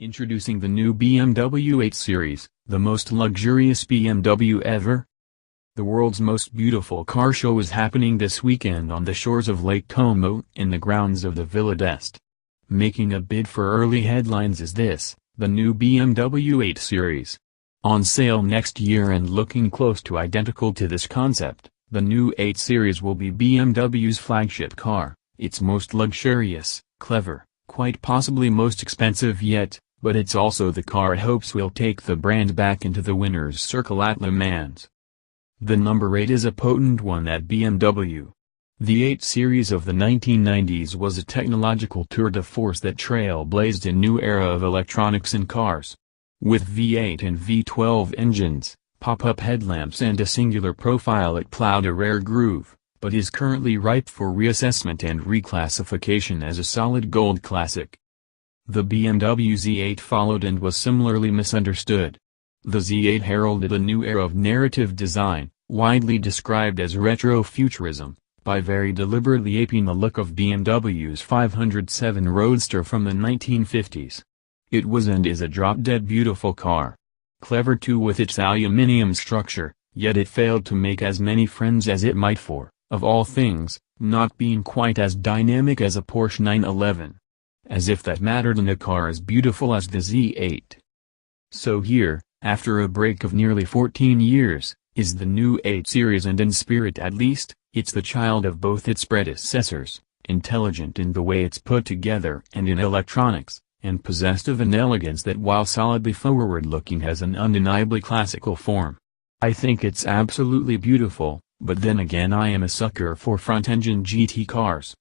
Introducing the new BMW 8 Series, the most luxurious BMW ever. The world's most beautiful car show is happening this weekend on the shores of Lake Como in the grounds of the Villa d'Este. Making a bid for early headlines is this, the new BMW 8 Series. On sale next year and looking close to identical to this concept, the new 8 Series will be BMW's flagship car, its most luxurious, clever, quite possibly most expensive yet, but it's also the car it hopes will take the brand back into the winner's circle at Le Mans. The number 8 is a potent one at BMW. The 8 Series of the 1990s was a technological tour de force that trailblazed a new era of electronics in cars. With V8 and V12 engines, pop-up headlamps and a singular profile, it plowed a rare groove, but is currently ripe for reassessment and reclassification as a solid gold classic. The BMW Z8 followed and was similarly misunderstood. The Z8 heralded a new era of narrative design, widely described as retro-futurism, by very deliberately aping the look of BMW's 507 Roadster from the 1950s. It was and is a drop-dead beautiful car. Clever too with its aluminium structure, yet it failed to make as many friends as it might for, of all things, not being quite as dynamic as a Porsche 911. As if that mattered in a car as beautiful as the Z8. So here, after a break of nearly 14 years, is the new 8 Series, and in spirit at least, it's the child of both its predecessors, intelligent in the way it's put together and in electronics, and possessed of an elegance that while solidly forward-looking has an undeniably classical form. I think it's absolutely beautiful, but then again I am a sucker for front-engine GT cars.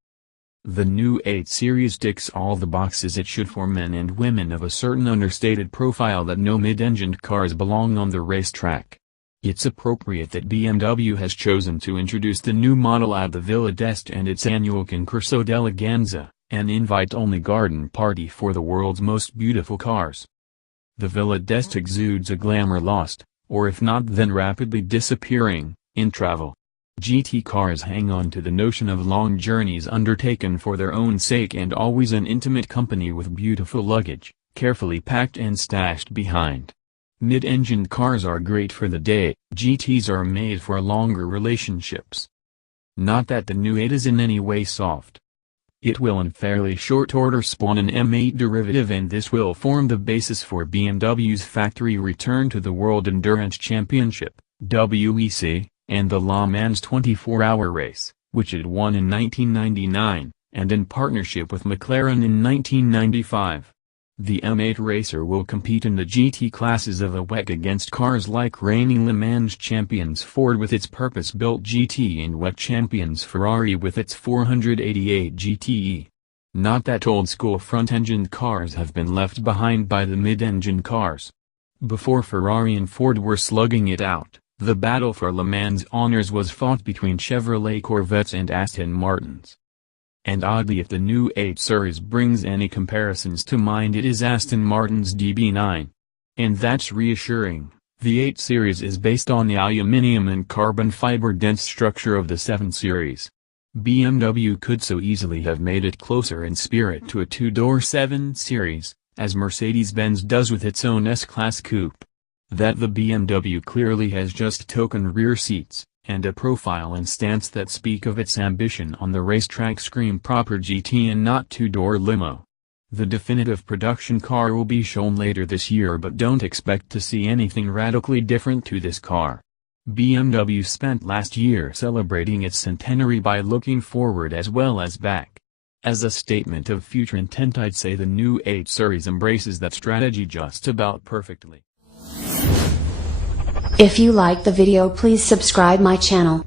The new 8 Series ticks all the boxes it should for men and women of a certain understated profile that no mid-engined cars belong on the racetrack. It's appropriate that BMW has chosen to introduce the new model at the Villa d'Este and its annual Concorso d'Eleganza, an invite-only garden party for the world's most beautiful cars. The Villa d'Este exudes a glamour lost, or if not then rapidly disappearing, in travel. GT cars hang on to the notion of long journeys undertaken for their own sake and always in intimate company with beautiful luggage, carefully packed and stashed behind. Mid-engined cars are great for the day, GTs are made for longer relationships. Not that the new 8 is in any way soft. It will in fairly short order spawn an M8 derivative, and this will form the basis for BMW's factory return to the World Endurance Championship, WEC, and the Le Mans 24-hour race, which it won in 1999, and in partnership with McLaren in 1995. The M8 racer will compete in the GT classes of the WEC against cars like reigning Le Mans champions Ford with its purpose-built GT and WEC champions Ferrari with its 488 GTE. Not that old-school front-engined cars have been left behind by the mid-engine cars. Before Ferrari and Ford were slugging it out, the battle for Le Mans honors was fought between Chevrolet Corvettes and Aston Martins. And oddly, if the new 8 Series brings any comparisons to mind, it is Aston Martin's DB9. And that's reassuring. The 8 Series is based on the aluminium and carbon fiber dense structure of the 7 Series. BMW could so easily have made it closer in spirit to a two-door 7 Series, as Mercedes-Benz does with its own S-Class coupe. That the BMW clearly has just token rear seats, and a profile and stance that speak of its ambition on the racetrack scream proper GT and not two-door limo. The definitive production car will be shown later this year, but don't expect to see anything radically different to this car. BMW spent last year celebrating its centenary by looking forward as well as back. As a statement of future intent, I'd say the new 8 Series embraces that strategy just about perfectly. If you like the video, please subscribe my channel.